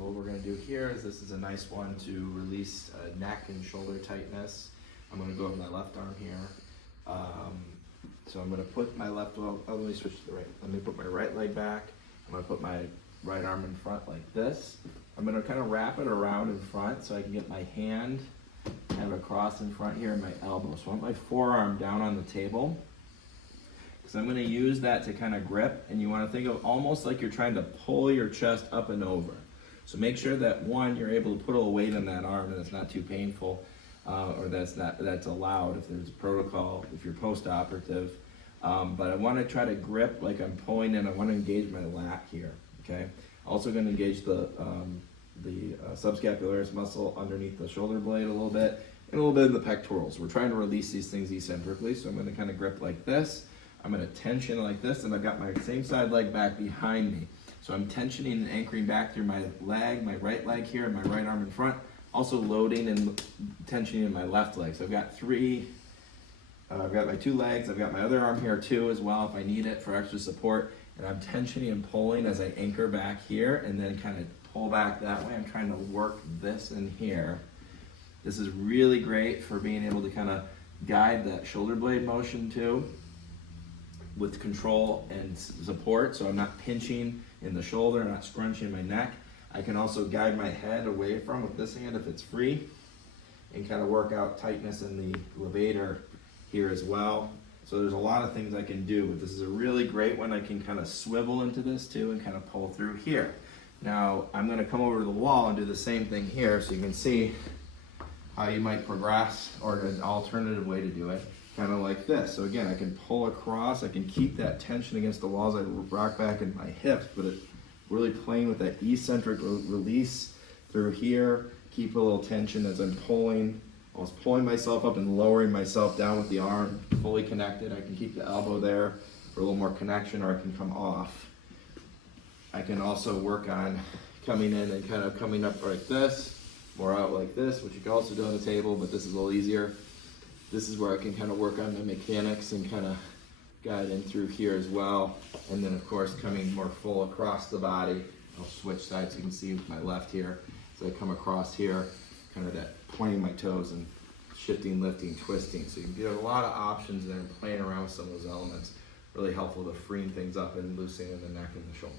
what we're gonna do here is this is a nice one to release neck and shoulder tightness. I'm gonna go over my left arm here. So I'm gonna put my left, let me switch to the right. Let me put my right leg back. I'm gonna put my right arm in front like this. I'm gonna kind of wrap it around in front so I can get my hand kind of across in front here and my elbow. So I want my forearm down on the table. So I'm gonna use that to kind of grip, and you wanna think of almost like you're trying to pull your chest up and over. So make sure that one, you're able to put a little weight on that arm and it's not too painful, or that's allowed if there's a protocol, if you're post-operative. But I wanna try to grip like I'm pulling in. I wanna engage my lat here, okay? Also gonna engage the subscapularis muscle underneath the shoulder blade a little bit, and a little bit of the pectorals. We're trying to release these things eccentrically, so I'm gonna kind of grip like this. I'm gonna tension like this, and I've got my same side leg back behind me. So I'm tensioning and anchoring back through my leg, my right leg here, and my right arm in front. Also loading and tensioning in my left leg. So I've got I've got my two legs, I've got my other arm here too as well if I need it for extra support. And I'm tensioning and pulling as I anchor back here and then kind of pull back that way. I'm trying to work this in here. This is really great for being able to kind of guide that shoulder blade motion too, with control and support, so I'm not pinching in the shoulder, not scrunching my neck. I can also guide my head away from with this hand if it's free, and kind of work out tightness in the levator here as well. So there's a lot of things I can do, but this is a really great one. I can kind of swivel into this too and kind of pull through here. Now I'm gonna come over to the wall and do the same thing here so you can see how you might progress, or an alternative way to do it. Kind of like this. So again, I can pull across, I can keep that tension against the walls, I rock back in my hips, but it's really playing with that eccentric release through here, keep a little tension as I'm pulling. I was pulling myself up and lowering myself down with the arm, fully connected. I can keep the elbow there for a little more connection, or I can come off. I can also work on coming in and kind of coming up like this, or out like this, which you can also do on the table, but this is a little easier. This is where I can kind of work on the mechanics and kind of guide in through here as well. And then of course, coming more full across the body. I'll switch sides so you can see with my left here. So I come across here, kind of that pointing my toes and shifting, lifting, twisting. So you can get a lot of options there and playing around with some of those elements. Really helpful to freeing things up and loosening the neck and the shoulder.